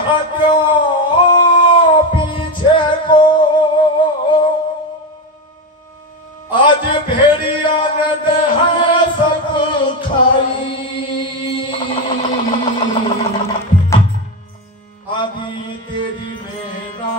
हटो पीछे को, आज भेड़िया ने दे है सब खाई, आदि तेरी मेरा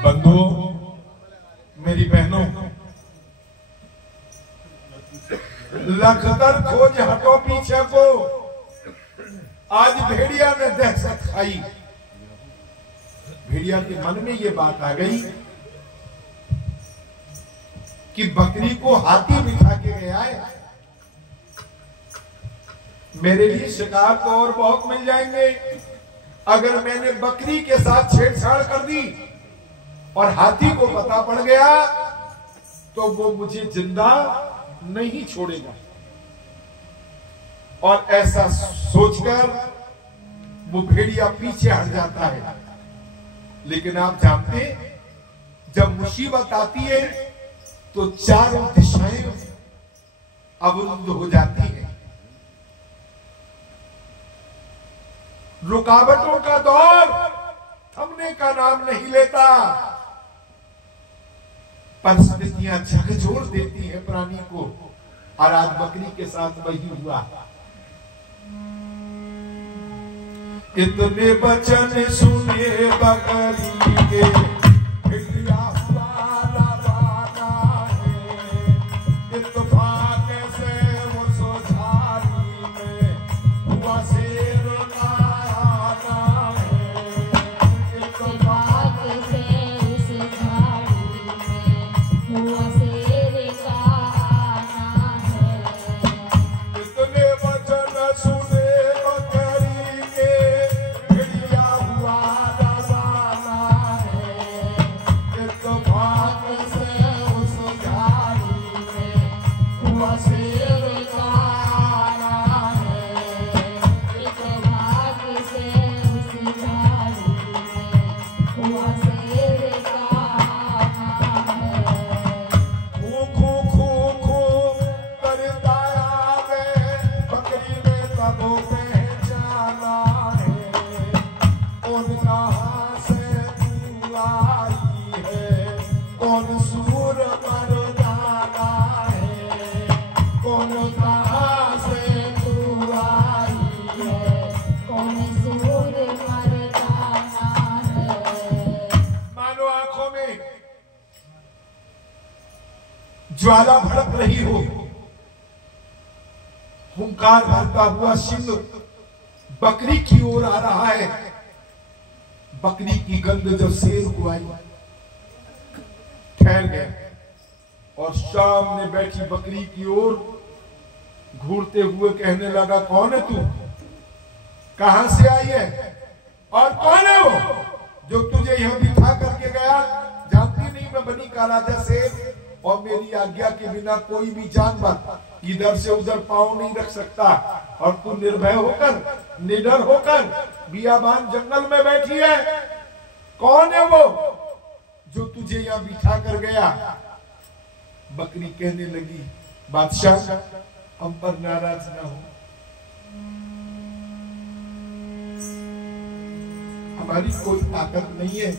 बंधुओं, मेरी बहनों, लखतर खोज हटो पीछे को, आज भेड़िया ने दहशत खाई। भेड़िया के मन में ये बात आ गई कि बकरी को हाथी बिठा के गया है, मेरे लिए शिकार तो और बहुत मिल जाएंगे। अगर मैंने बकरी के साथ छेड़छाड़ कर दी और हाथी को पता पड़ गया तो वो मुझे जिंदा नहीं छोड़ेगा। और ऐसा सोचकर वो भेड़िया पीछे हट जाता है। लेकिन आप जानते, जब मुसीबत आती है तो चारों दिशाएं अवरुद्ध हो जाती हैं। रुकावटों का दौर थमने का नाम नहीं लेता। परिस्थितियां झकझोर देती है प्राणी को, और आज बकरी के साथ वही हुआ। इतने वचन सुने बकरी के, भेड़िया हुआ रवाना है, इत्तेफाक से वो सोझारी में हुआ शेर का आना है, इत्तेफाक से उस झाड़ी में हुआ शेर का आना है। इतने वचन सुने बकरी के, भेड़िया हुआ रवाना है, इत्तेफाक से उस झाड़ी में हुआ शेर का आना है, इत्तेफाक से उस झाड़ी में हुआ शेर का आना है। खू खू खू खू करता आवे, बकरी में तबो पहचाना है, कौन कहाँ से तू आई है, कौन सूर मर्दाना है, कौन कहाँ से तू आई है, कौन सूर मर्दाना है। मानो आंखों में ज्वाला भड़क रही हो, हुंकार भरता हुआ सिंह बकरी की ओर आ रहा है। बकरी की गंध जब शेर को आई, ठहर गया और सामने बैठी बकरी की ओर घूरते हुए कहने लगा, कौन है तू, कहां से आई है और कौन है वो जो तुझे यहां बिठा करके गया? जानती नहीं मैं बनी का राजा शेर, और मेरी आज्ञा के बिना कोई भी जानवर इधर से उधर पांव नहीं रख सकता, और तू निर्भय होकर, निडर होकर बियाबान जंगल में बैठी है। कौन है वो जो तुझे यहां बिठा कर गया? बकरी कहने लगी, बादशाह हम पर नाराज ना हो, हमारी कोई ताकत नहीं है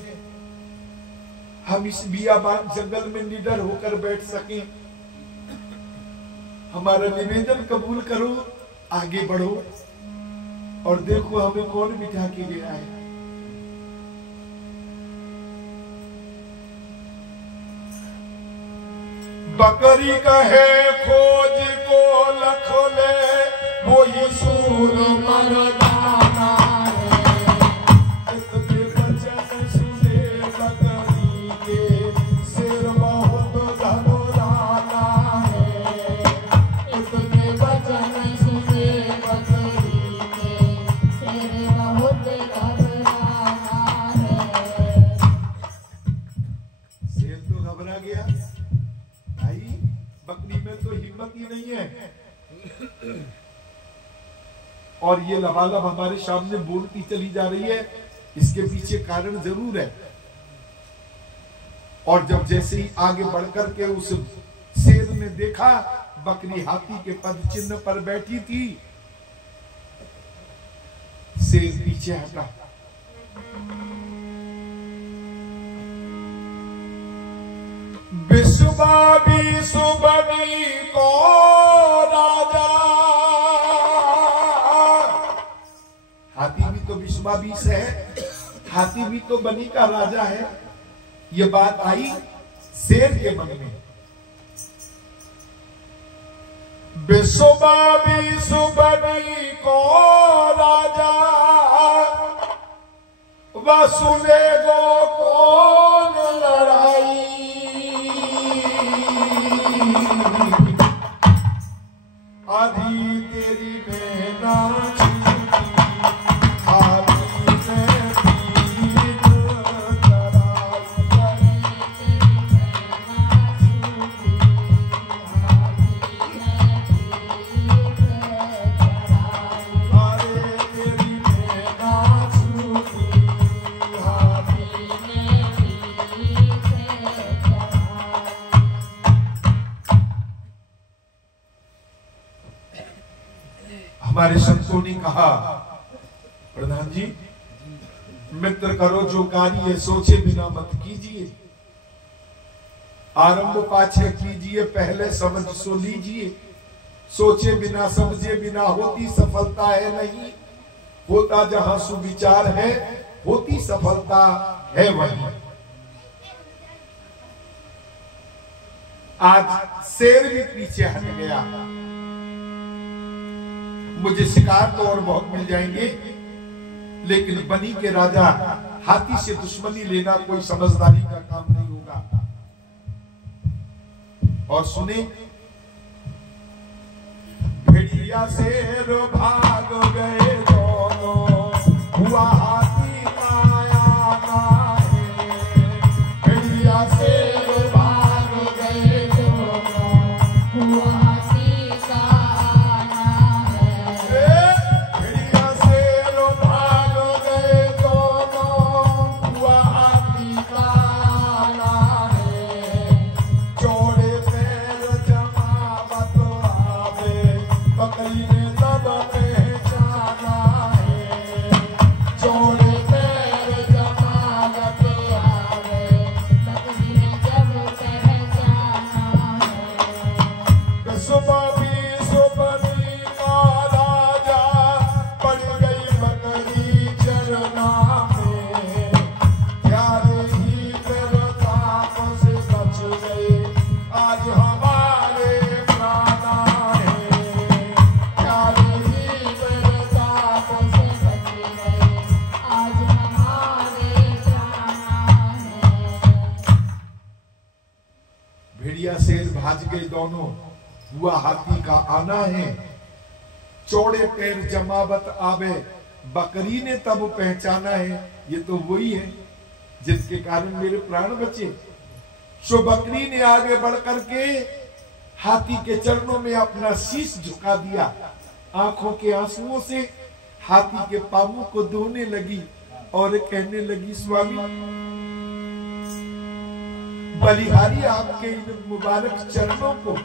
हम इस बियाबान जंगल में निडर होकर बैठ सके। हमारा निवेदन कबूल करो, आगे बढ़ो और देखो हमें कौन बिठा के गया है। बकरी कहे खोज को लख ले, वो ही सूर मर्दाना है। इतने वचन सुने बकरी है। और ये लबालब हमारे सामने बोलती चली जा रही है, इसके पीछे कारण जरूर है। और जब जैसे ही आगे बढ़कर के उस शेर ने देखा बकरी हाथी के पद चिन्ह पर बैठी थी, शेर पीछे हटा। विश्वाबी सुबनी को राजा, हाथी भी तो विश्वाबीस है, हाथी भी तो बनी का राजा है। ये बात आई शेर के मन में। विश्वाबी सुबनी को राजा, वसुलेगो कौन लड़ाई, आधी तेरी बहना हमारे संतों ने कहा, प्रधान जी मित्र करो जो कार्य सोचे बिना मत कीजिए, आरंभ पाछे कीजिए पहले समझ सो लीजिए, सोचे बिना समझे बिना होती सफलता है नहीं, होता जहां सुविचार है होती सफलता है वहीं। आज शेर भी पीछे हट गया। मुझे शिकार तो और बहुत मिल जाएंगे, लेकिन बनी के राजा हाथी से दुश्मनी लेना कोई समझदारी का काम नहीं होगा। और सुने, भेड़िया शेर भाग गए दोनों, हुआ हाथी का आना है। भेड़िया शेर भाग गए दोनों, हुआ हाथी का आना है। भेड़िया शेर भाग गए दोनों, हुआ हाथी का आना है। चौड़े पैर जमावत आवे, बकरी ने तब पहचाना है। चौड़े पैर जमावत आवे, बकरी ने जब पहचाना है। सुबनी का राजा पड़ गई बकरी चरना में, प्यारे ही प्रताप से बच गए आज हमारे प्राणा है। प्यारे ही प्रताप से बच गए आज हमारे प्राणा है। भेड़िया शेर भाज गए दोनों, हुआ हाथी का आना है। चौड़े पैर जमावत आवे, बकरी ने तब पहचाना है। ये तो वही है जिसके कारण मेरे प्राण बचे। सो बकरी ने आगे बढ़ करके हाथी के चरणों में अपना शीश झुका दिया, आंखों के आंसुओं से हाथी के पांवों को धोने लगी और कहने लगी, स्वामी बलिहारी आपके इन मुबारक चरणों को,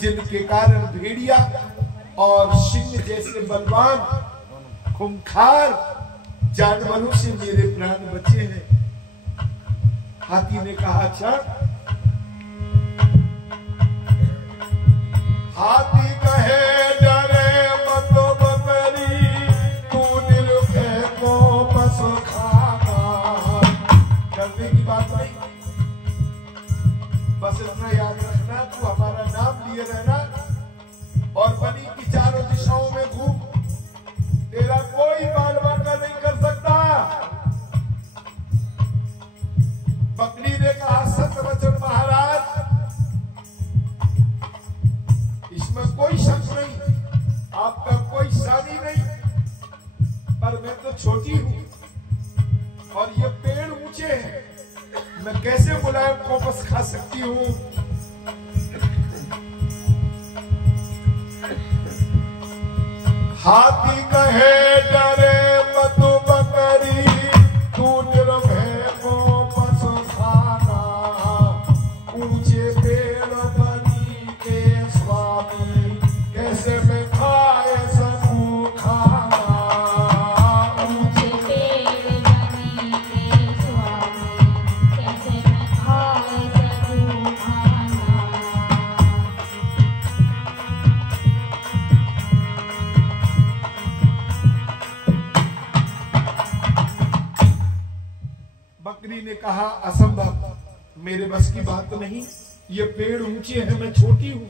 जिनके कारण भेड़िया और सिंह जैसे बलवान खूंखार जानवरों से मेरे प्राण बचे हैं। हाथी ने कहा, अच्छा। हाथी कहे, डरे मत बकरी, तू निर्भय को बस खाना। डरने की बात नहीं, बस इतना याद रखना, तू हमारा नाम लिए रहना और बनी की चारों दिशाओं में घूम, तेरा कोई बाल बाका नहीं कर सकता। बकरी ने कहा, सत्य वचन महाराज, इसमें कोई शक नहीं, आपका कोई शादी नहीं, पर मैं तो छोटी हूं और ये पेड़ ऊंचे हैं, मैं कैसे मुलायम को बस खा सकती हूं। हाथी कहे डरे मत बकरी, तू निर्भय को पस खाना, ऊंचे पेड़ बनी के स्वामी, कैसे मैं खाए सकूं खाना। ऊंचे पेड़ बनी के स्वामी, कैसे मैं खाए सकूं खाना। बकरी ने कहा असंभव, मेरे बस की बात नहीं, ये पेड़ ऊंचे हैं, मैं छोटी हूं,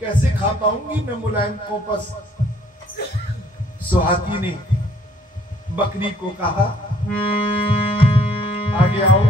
कैसे खा पाऊंगी मैं मुलायम कोपस। सो हाथी ने बकरी को कहा आगे आओ,